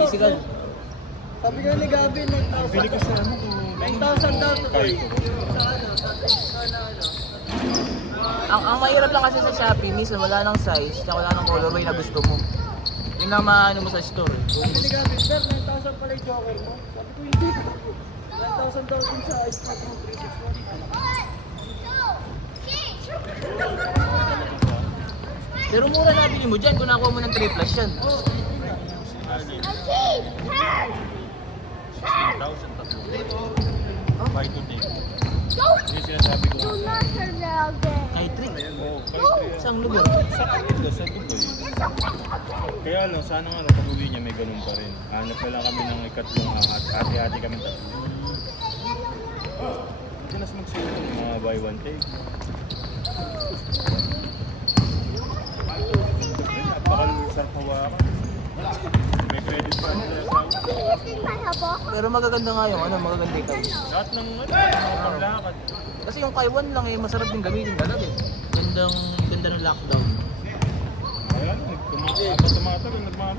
Physical. Sabi nga ni Gavin, 9,000. Pili ka sa ano? 9,000 daw to kayo. Ang mahirap lang kasi sa Shopee, minsan wala nang size, tsaka wala nang colorway na gusto mo. Yun ang maano mo sa store. Sabi ni Gavin, sir, 9,000 pala yung joker mo. Sabi ko, hindi. 9,000 daw din sa spot mo, 361. Pero mura na bili mo dyan kung nakuha mo ng 3 plus yan. 16,000 tatlo. Buy today. Yung sinasabi ko. Kahit 3. Oo, kahit Isang lugar. sa kanila, sa Dubai. Kaya lang, sana nga pag-uwi niya may ganun pa rin. Hanap na lang kami ng ikatlong angat. Hati-hati kami tatlo. Hindi na mag-sale mga buy one take. Napaka-sarap hawakan. May credit pa nila sa Pero magaganda nga yung magaganda yung Kai. lahat ng mga panglakad. Kasi yung Kaiwan lang masarap din gamitin talaga eh. Ganda ng lockdown. Kaya lang, tumatag, nagmamahal.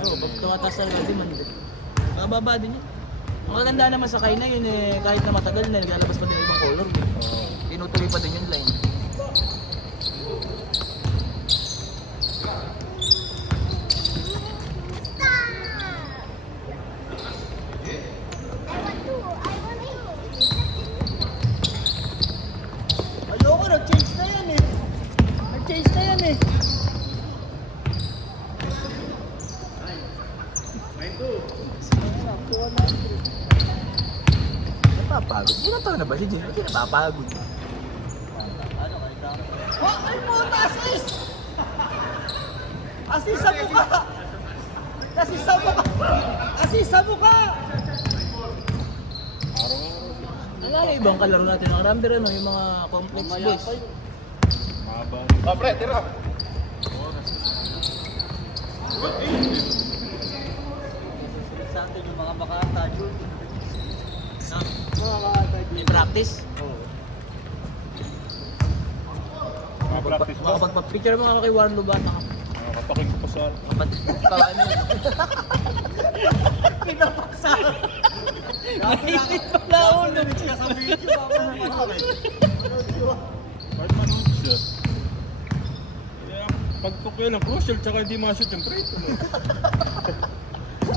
Oo, pag tumataas sa demand eh. Nakababa din yun. Ang maganda naman sa Kai na yun eh, kahit na matagal na, naglalabas pa din ng ibang color. Tinutuloy pa din yung line. Ayoko, nag-change na yan eh. Nag-change na yan eh. Napapagod. Ilang taon na ba si Jim? Hindi napapagod. Oh, ay puta, assist! Assist sa mukha! Assist sa mukha! Assist sa mukha! Nalala ibang kalaro natin mga Ramber yung mga complex boys. Mahaba. Pre, tira. Sa atin yung mga makata, Jun. No? Mga makata, May practice. May practice ba? Makapagpa-picture mo ako kay Warren Lubata ka. Kapaking ko pa sa... Paano yun? Pinapaksa! Mainit pala ako no. Siya sa video, Kahit manood siya. Kaya pagtukyo lang, crucial, tsaka hindi ma-shoot yung preto.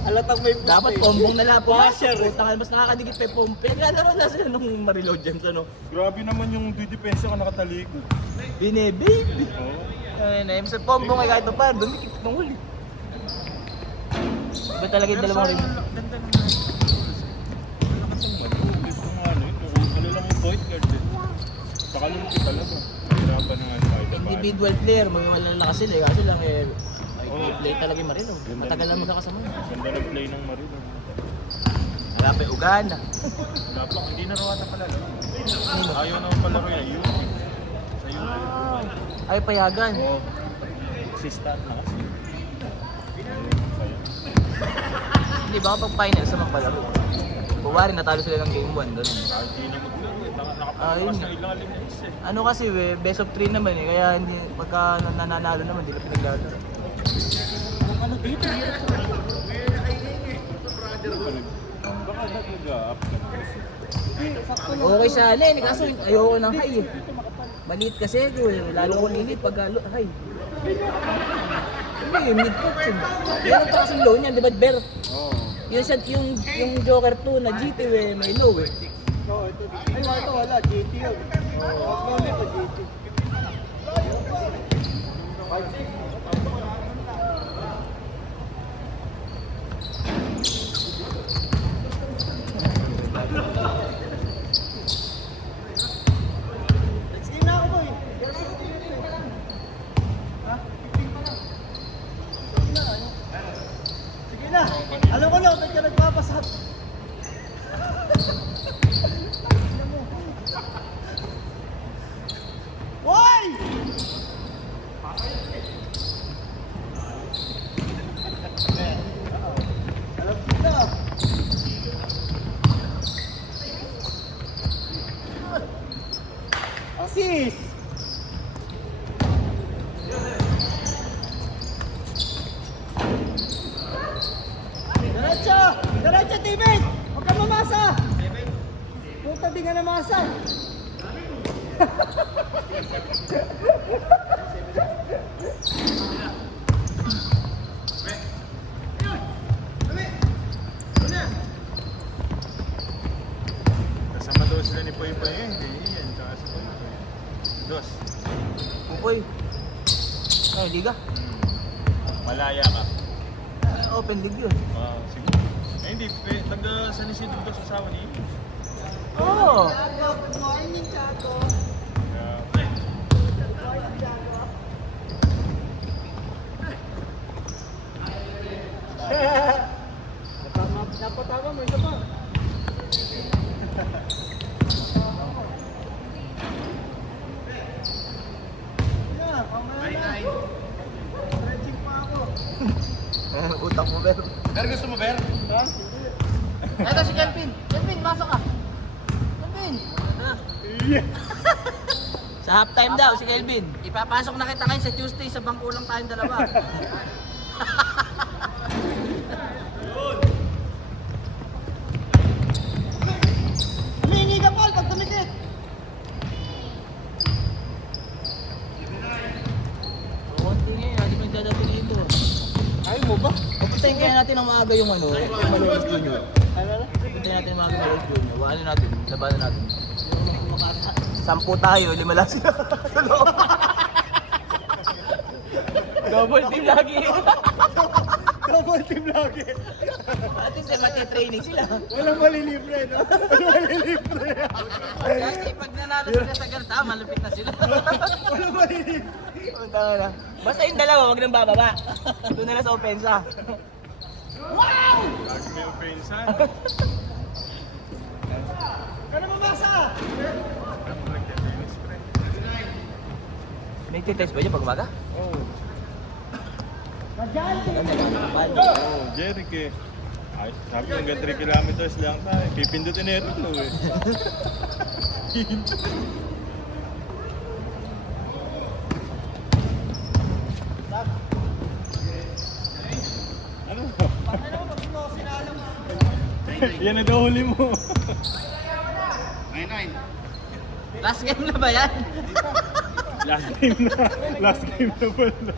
Alatang may puti. Dapat pombong na lapo. Putang mas nakakadikit pa yung pompe. Nalaro na sila nung ma-reload dyan sa ano. Grabe naman yung depensa ka nakatalikod. Bine-baby. Oo. Ayun, sa pombong ay kahit pa, dumikit ng huli. Iba talaga yung dalawang rin. Ganda naman. Malakas ang mag-uubis kung ano ito. Ano lang yung point guard eh. Saka lumaki talaga. Mahirapan na nga kahit pa. Individual player, wala lang sila eh. Kaso lang eh, Oo. play talaga yung Marino. Matagal lang magkakasama. Ganda ng play ng Marino. Wala pa yung Uganda. Wala pa, hindi na raw ata pala. Ayaw naman palaro yan. YouTube. Sa YouTube. Ay, payagan. Oo. Assistant na kasi. Hindi ba kapag finals sa magpalaro? Buwari, natalo sila ng game 1 doon. Hindi na mag-play. Ayun Nakapagpakas nga. ng ilang eliminates eh. Ano kasi best of 3 naman eh, kaya hindi, pagka nananalo naman, hindi na pinaglalaro. Ano dito? Hirap sa Baka nag-up ka na kasi. sakto lang. Okay sana eh, kaso ayoko ng high eh. Maliit kasi ko eh, lalo ko lilit pag high. Hindi, mid-court yun. Yan ang takas ng low niyan, di ba, Ber? Oo. Yung Joker 2 na GT eh, may low eh. Oo, ito. Ay, wala ito, wala. GT yun. Oo, ito, GT. Sige na ako, boy. Ha? 15 pa lang. Sige na. Alam ko na, ba't ka nagpapasat? Hoy! Alam ko na. Assist! Diretso, David! Huwag ka mamasa! Puta, di nga namasa. Kasama daw sila ni Poy Poy eh. Hindi yan. Tsaka si Poy Poy. Dos. Pupoy. Ay, liga. Malaya ka. Open league yun. Siguro. Eh hindi. Nag-San Isidro daw sa asawa niya. Oo. Good morning, Chaco. Napatama mo, isa pa. Yeah, pamaya na. Stretching pa ako. Utak mo, Ber. Ber, gusto mo, Ber? Ha? Ito si Kelvin. Kelvin, masok ka. Kelvin. Sa halftime daw, si Kelvin. Ipapasok na kita ngayon sa Tuesday sa bangko lang tayong dalawa. Humingi ka, Paul, pag tumikit. Konti ngayon, hindi mo nagdadating na ito. Ayaw mo ba? Pagpuntahin kaya natin ang maaga yung ano, yung Malolos Junior. Ano na? Pagpuntahin natin ang maaga yung Malolos Junior. Ano natin, labanan natin. 10 tayo, 5 lang sila. Double team lagi. Double team lagi. At least mati-training sila. Walang malilibre, no? Walang malilibre. Kasi pag nanalo sila sa Garta, malupit na sila. Walang malilibre. Punta na. Basta yung dalawa, wag nang bababa. Doon na lang sa opensa. Lagi may opensa. Kaya mamasa! Nagka-tennis, pre. May titest ba niya pag umaga? Oo. Nagyan! Jeric eh. Ay, sabi ko hanggang 3 kilometers lang tayo. Pipindutin na ito eh. Ano? Ano mo, pag ito sinalo mo? Yan na daw huli mo. Last game na ba yan? Last game na. Last game na pala.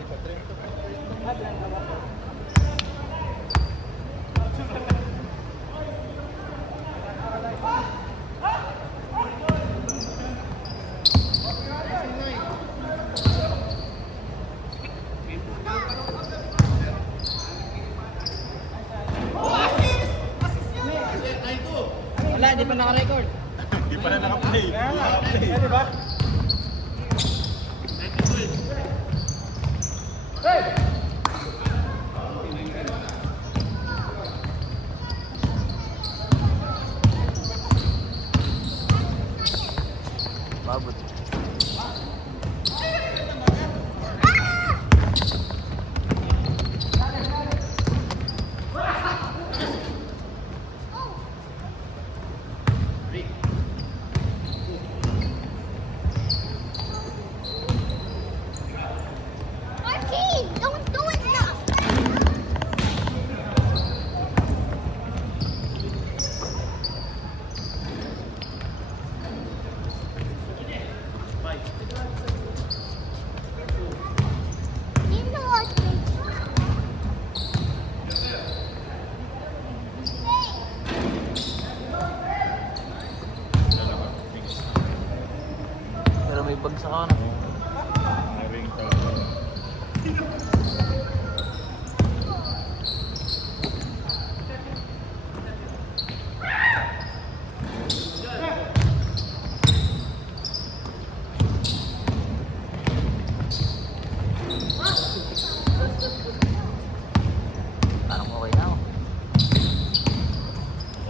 Wala, hindi pa naka-record. Hindi pa na nakaplay. Nakaplay. Di ba? Mabot. Marquis, don't do it now. You know what? Pero may bagsak ako na. Ring talaga. Parang okay na ako.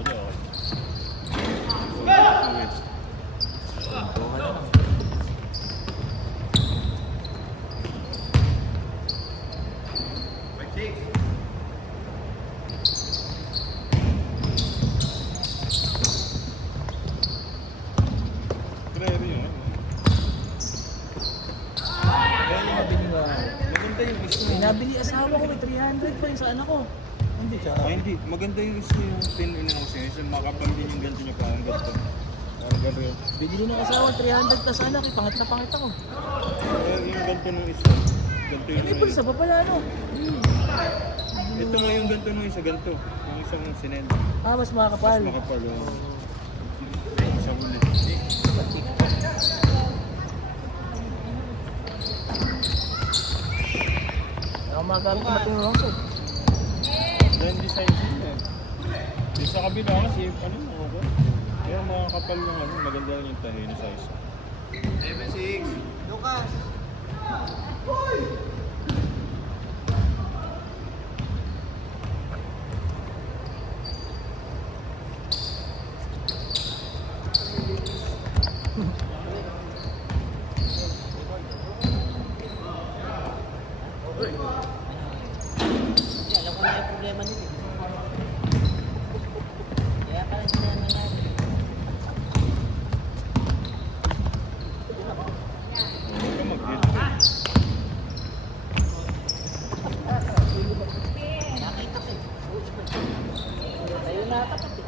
Okay, okay. Okay na lang. Grabe yun. Nabili ba? Maganda yung gusto. Nabili asawa ko, may 300 pa yung sa anak ko. Hindi siya. Ah, hindi. Maganda yung isa yung pin in ako siya. Isa makapal din yung ganito niya parang ganito. Parang ganito. Bibili ng asawa, 300 plus anak, pangit na pangit ako. Yung ganito ng isa. Ganito yung May pulsa pa pala, ano? Ito nga yung ganito ng isa, ganito. Yung isang sinen. Ah, mas makakapal. Mas makapal. Oh. Isa ulit. Ako magamit na mating wrong side. Then design din eh. Yung sa kabila kasi, ano yung mga ko? Yung mga kapal yung ano, maganda rin yung tahi na size. 7-6. Lucas. Alam ko na yung problema nito. Kaya pala sila nangyari. Huwag ka mag-hit. Nakita ko. Tayo na tapat eh.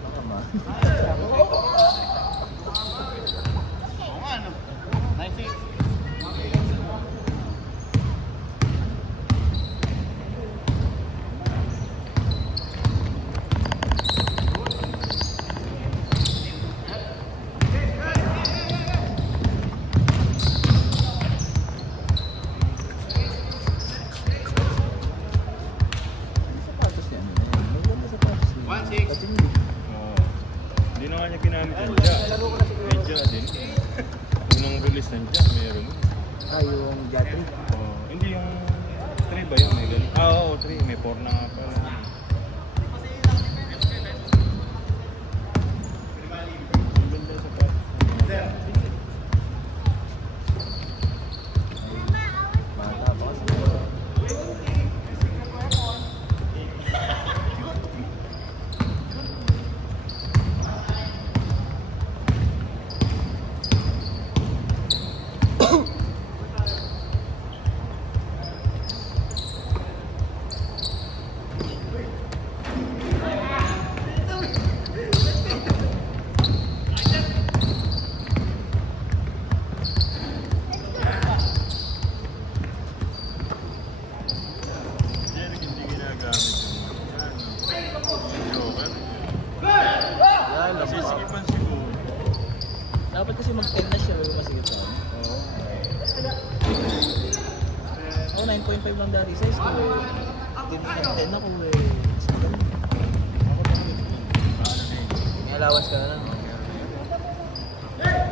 Baka ma. Oo nga no. 96. Sapatos yan. Maganda sapatos. 1-6. Kasi hindi. Oo. Hindi na nga niya ginamit yung jack. May jack din. Unang release ng jack, meron. Ah, yung Jatri. Oo. Hindi yung 3 ba yun? May ganun. Ah, oo, 3. May 4 na nga pala. Ang ganda sa sapatos. Bata pa kasi. Derek hindi ginagamit yung joker. Yan, Kasi labas. skipan siguro. Dapat kasi mag-10 na siya, pero kasi ito. Oo. Ako, 9.5 lang dati size ko eh. Hindi na 10 ako eh. Still. Ako naman. Paano na yun? May allowance ka na lang.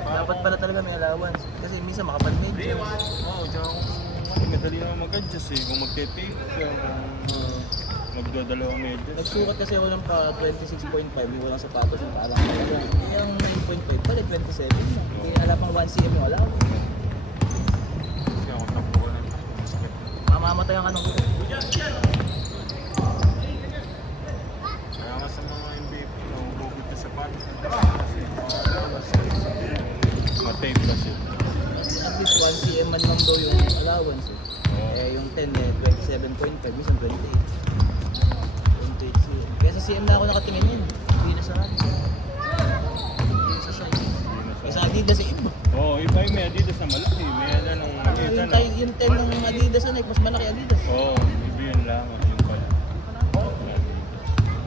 Dapat pala talaga may allowance. Kasi minsan makapag-major. Oo, tsaka kung madali naman mag-adjust eh. Kung magte-tape ka, kung magdadalawang medyas. Nagsukat kasi ako ng 26.5, yung walang sapatos yung parang eh, yung 9.5 pala, 27 na. Hindi alam pang 1 cm yung allowance. Kasi ako takbo ko lang. Masakit. Mamamatay ang anong ko. Kaya nga sa mga MVP, nahuhugot na sapatos. Kasi ma-tape kasi. At least 1 cm man lang daw yung allowance eh. Oo. Eh yung 10 eh, 27.5, minsan 28. 28 cm. Kaya sa CM na ako nakatingin yun. Hindi na sa akin. Hindi na sa size. Kaya sa Adidas eh, iba. Oo, iba yung may Adidas na malaki. May ano nung maliit Yung, ano. yung 10 ng Adidas na mas malaki Adidas. Oo, maybe yun lang. Yung pala.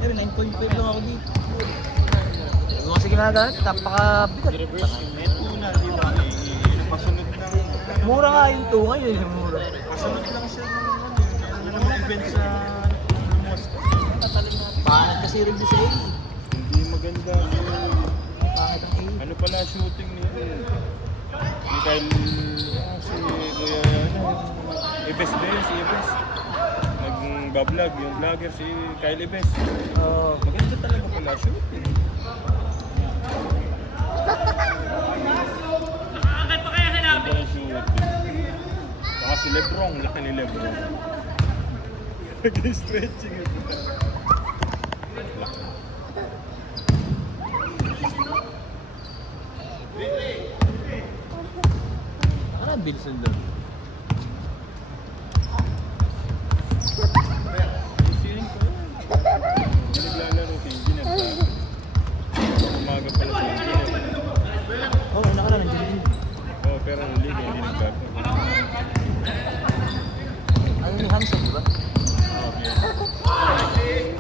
Pero 9.5 lang ako dito. Yung kasi ginagamit, napakabigat. I-reverse yung net una, di ba? Pasunod lang. Mura nga yung 2 ngayon, yung mura. Pasunod lang siya ng ano naman event sa mosque. Pangit kasi review sa A. Hindi maganda. Pangit ang A. Ano pala shooting niya? Si Kyle, si Kuya, ano, Ibes ba yun? Si Ibes. Nag-vlog, yung vlogger si Kyle Ibes. Oo. Maganda talaga pala shooting. Ganda ng shooting. Saka si Lebron, laki ni Lebron. Nag-stretching ito. Parang bilis ng laro. Feeling ko yan. Yung naglalaro kay Engineer sa umaga pala si Engineer. Oo, oh, nakaraan nandiyan din. Oo, pero yung liga hindi nagbago. Ano ni Hansen, di ba? Okay.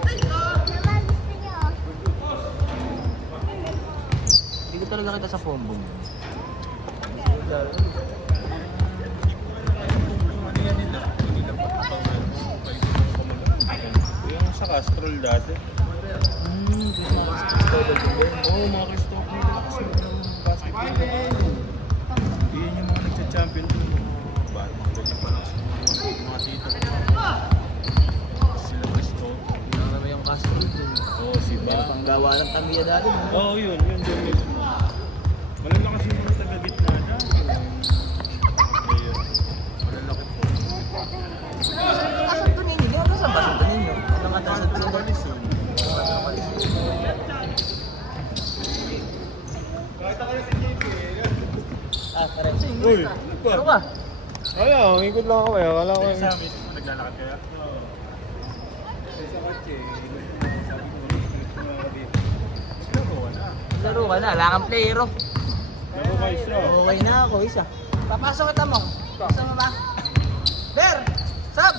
Hindi ko talaga kita sa phone boom. Yung sa Castrol dati. Oo, mga Cristobal nila kasi ng basketball. Yun yung mga nagsa-champion dun. Mga pa lang mga tito. Sila Cristobal. Wala naman yung Castro dun. Oo, si Ba. Panggawa ng Tamiya dati. No? Oo, yun mismo. Malalakas yung mga taga-gitna dyan. Ayun. Malalaki po. Kaso ito ninyo, di ako saan ba ito ninyo? Ano nga tayo sa ito? Balisong. Ah, correct. Uy, Ano ka? Wala, ikot lang ako eh. Akala ko sa amin. Naglalakad kaya? Oo. Sa kotse, sabi ko, laro na. Laro ka na, wala kang playero. Laro ka isa. Okay na ako, isa. Papasok kita mo. Isa mo ba? Ber! Sab!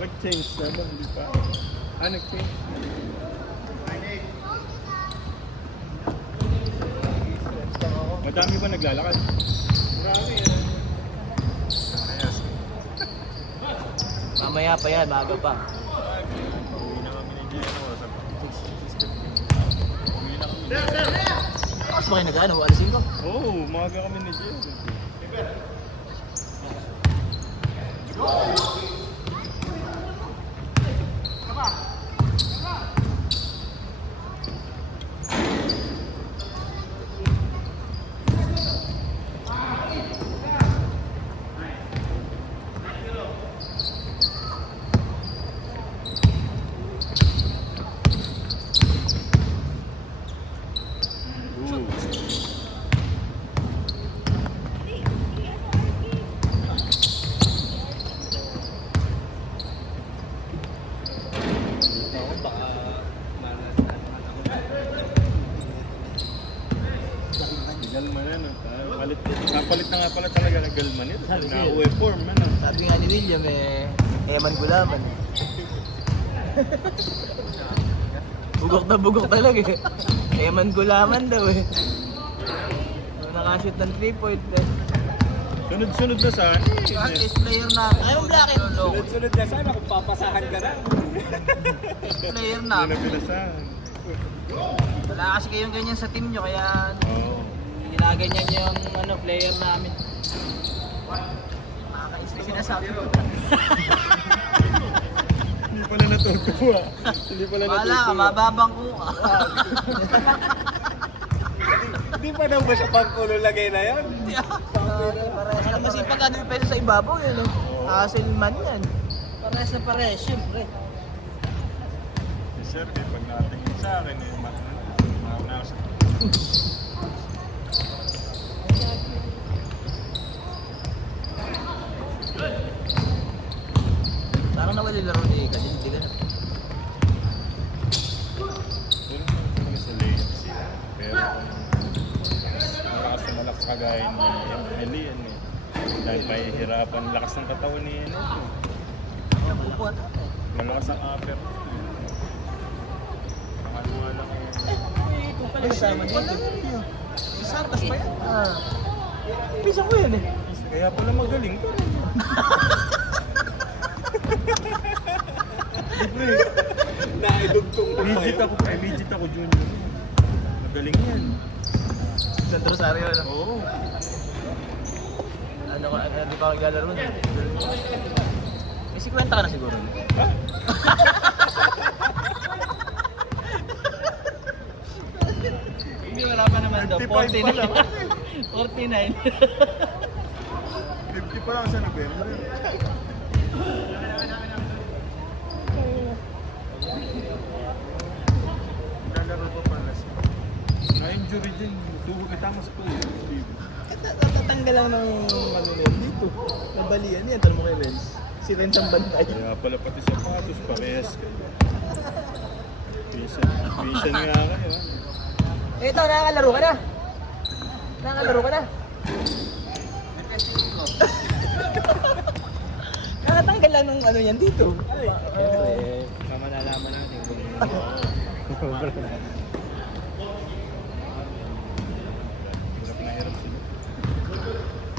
Nag-change na ba? Hindi pa. Nag-change. Madami ba naglalakad? Marami yan. Ayos. Mamaya pa yan, bago pa. Uwi na kami ni Gino. Uwi na kami. Tapos ba kayo nag-ano? Alisin ko? Oo, umaga kami ni Gino. Galman ano, napalit na nga pala talaga ng Galman yun. Sabi Na sa'yo. uwe form ano. Sabi nga ni William, Eman Gulaman. Bugok talaga eh. Eman Gulaman daw eh. Nakashoot ng 3-point eh. Sunod-sunod na saan? Practice player na. Ayaw mo black and low. Sunod-sunod na sana kung papasahan ka na. Player Hindi na. na pinasahan. Wala kasi kayong ganyan sa team nyo, kaya Oo. ginaganyan yung player namin. Nakaka-isip sinasabi ko. Hindi pala natutuwa. Hindi pala Wala ka, natutuwa. mababangko ka. Hindi pa daw ba sa pangkulo lagay na yan? Ano masipag ka din pwede sa ibabaw yun eh. Hassleman yan. Pares na pares, syempre. Si Sir, pag nakatingin sa akin, nasa. Parang nawala yung laro ni Kadin, hindi ka na. Pero kami sa late sila. Pero malakas kagaya ni Elian eh. Dahil may hirapan, lakas ng katawan ni ano. Bubuhat ako eh. Malakas ang upper. Ano lang eh. Ay, sama niya ito. Si Santos pa yan. Pisa ko yan eh. Kaya pala magaling ka. Naidugtong Midget ako junior. Magaling yan. San Rosario ano. Oo. Di pa ako naglalaro na. May 50 ka na siguro. Ha? Hindi, wala pa naman daw. 55 pa lang. 49. 50 pa lang sa November. Naglalaro pa pala siya. Na-injury din. Tubo kita mas po. Tatanggal lang ng ano na yun dito. Nabalian yan. Tanong mo kay Renz. Si Renz ang bantay. Kaya pala pati sapatos, parehas kayo. Pinsan nga kayo. Ito, nakakalaro ka na. Nakakalaro ka na. Nakatanggal lang ng ano yan dito. Siyempre, kamalalaman natin kung Hirap na hirap sila.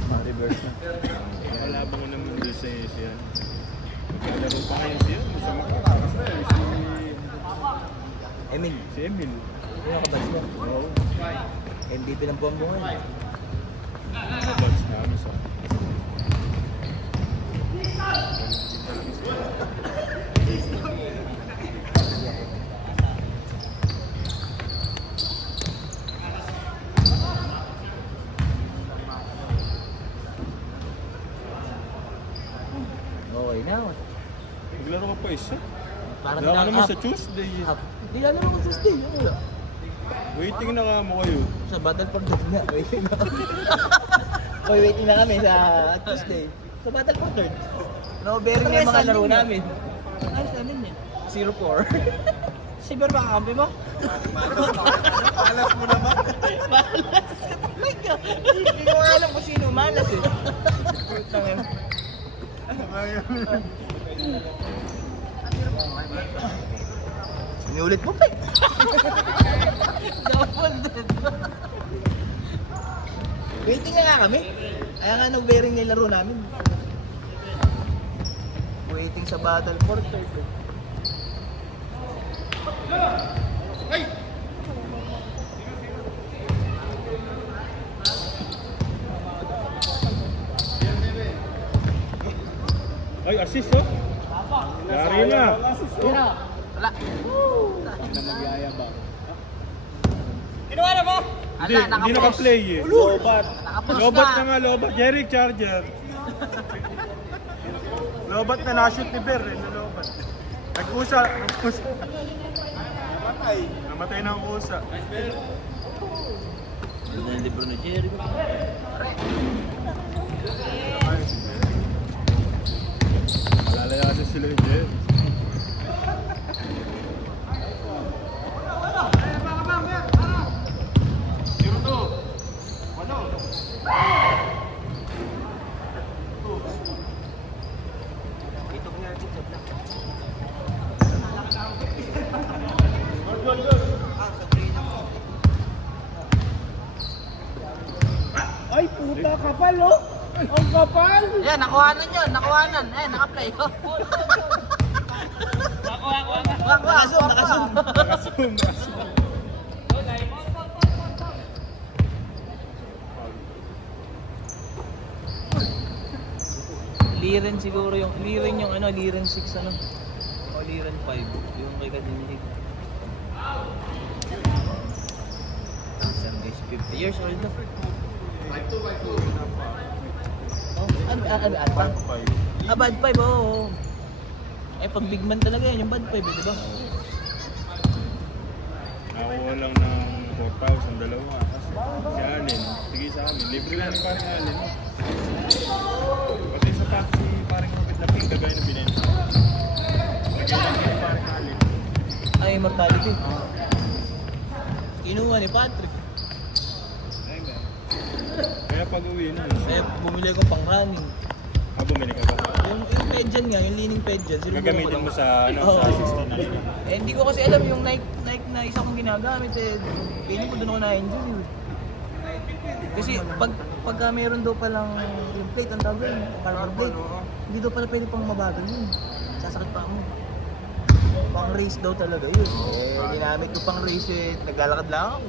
ma-reverse na. Kalabang ko naman doon sa siya. Magkalaro pa kayo siya. Sa makakakas na Emil, si Emil. yung kabats mo. Oo. MVP ng buwang-buwan. Kabads namin sa. Okay na. Maglaro ka pa isa. Parang Wala ka naman na-up. sa Tuesday. Hindi na naman ko Tuesday. Ano wala? Waiting na ka mo kayo. Sa Battle for Third nga. Waiting na kami. Oy, waiting na kami sa Tuesday. Sa Battle for Third. No, bearing na yung mga laro namin. Ayos namin yan. 0-4. Silver ba kakampi mo? Malas mo naman. Malas. Like ka. Hindi ko nga alam kung sino malas eh. Putang ina. Inulit mo pa eh. Double dead. Waiting na nga kami. Kaya nga nag-bearing na yung laro namin. Waiting sa Battle for Third. Ay, assist oh. Yari na. Wala. Na magyayabang. Kinuha na mo? Hindi naka-play eh. Lobat. Nakapost Lobat na. na nga, lobat. Jeric Charger. Lobat na na-shoot ni Ber eh, na lobat. Nag-usa. Namatay na ang usa. Ano na yung libro ni Jerry? Malalayasin sila ni Jer. Ay, puta, kapal oh! Ang kapal! Yan, nakuhanan yun. Nakuhanan. Eh, naka-play ko. Nakasum. Nakasum. Liren siguro yung, Liren yung ano, Liren 6 ano. O Liren 5. Yung kay Kadinig. Isang guys, 50 years old na. Oh, bad 5, oo. Eh, pag big man talaga yan, yung bad 5, di ba? Nakuha lang ng 4,000 dalawa. Si Allen, sige sa amin. Libre lang ni parang Allen. Pati sa taxi, parang kapit na pink, kagaya na binenta. Lagay lang ni parang Allen. Ay, immortality. Kinuha ni Patrick. Kaya pag uwi na, Eh, bumili ko pang running. bumili ka ba? Yung pedjan nga, yung leaning pedjan. Gagamitin mo sa, ano, Oo. sa assistant na nila. Eh, hindi ko kasi alam yung Nike na isa kong ginagamit eh. Feeling ko doon ako na-enjoy eh. Kasi pagka meron daw palang yung plate, ang tawag yun, carbon plate. Hindi daw pala pwede pang mabagal yun. Sasakit pa ako. Pang race daw talaga yun. Eh, ginamit ko pang race eh. Naglalakad lang ako.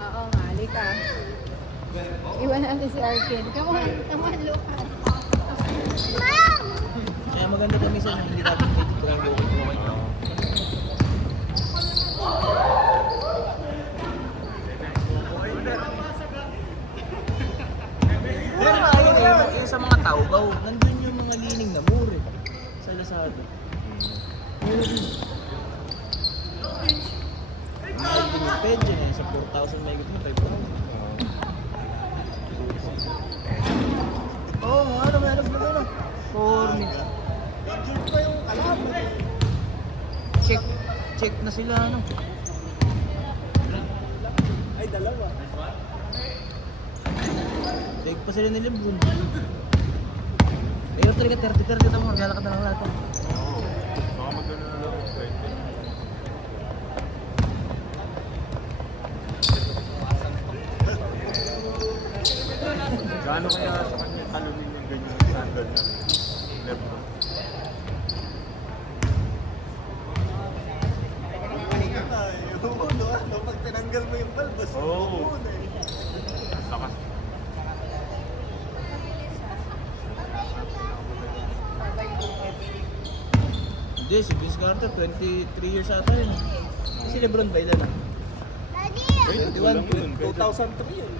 Oo nga, halika. Iwan natin si Arkin. Come on, look at. Kaya maganda kami sa hindi natin try walking. Pero ayun eh, yung sa mga taugaw, nandun yung mga lining na mure sa Lazada. yung pension eh. Sa 4,000 may mo, 5,000. Oo, ano, may alam na ano. 4 minutes. Injured pa yung kalaban. Check na sila, ano. Ay, dalawa. Take pa sila ni Lebron. Pero talaga 30-30 ito mo, maglalakad na lang lahat. Oo. Baka magano na lang. 20. Gaano kaya sa kanya talunin yung ganyan sandal na Lebron? Pahinga ka eh. Oo, no? Ano, pag tinanggal mo yung balbas, Oo. na eh. Lakas. Hindi, si Vince Carter, 23 years ata yun. Si Lebron ba ilan na? Daddy, Pwede, 21, kulang yun. Pwede. 2003 yun.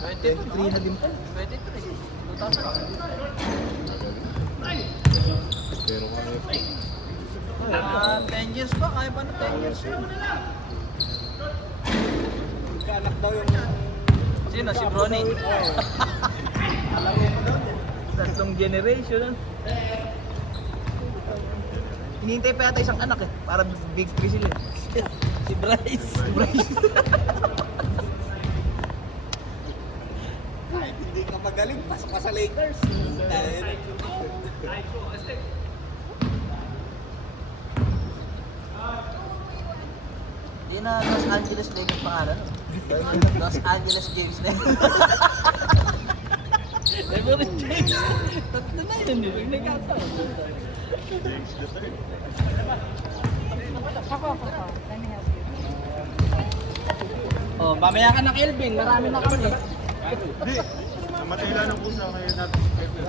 Daddy. 23 na din pala. Pero kung Ah, 10 years pa, kaya pa na 10 years. Magkaanak daw yung... Sino? Si Bronny? Oo. Alaro mo daw yun. Tatlong generation. ah. Hinihintay pa yata isang anak eh. Para big three sila. Si Bryce. Si Bryce. Kahit hindi ka magaling, pasok ka sa Lakers. Dahil... Hindi na Los Angeles Lakers pangalan. Los Angeles Games na yun. Lebron James. Tatlo na yun. Nagkata. James the third. Ako. Let me help you. Oh, mamaya ka na Kelvin. Marami na kami. Hindi. Namatay lang ng pusa kaya natin.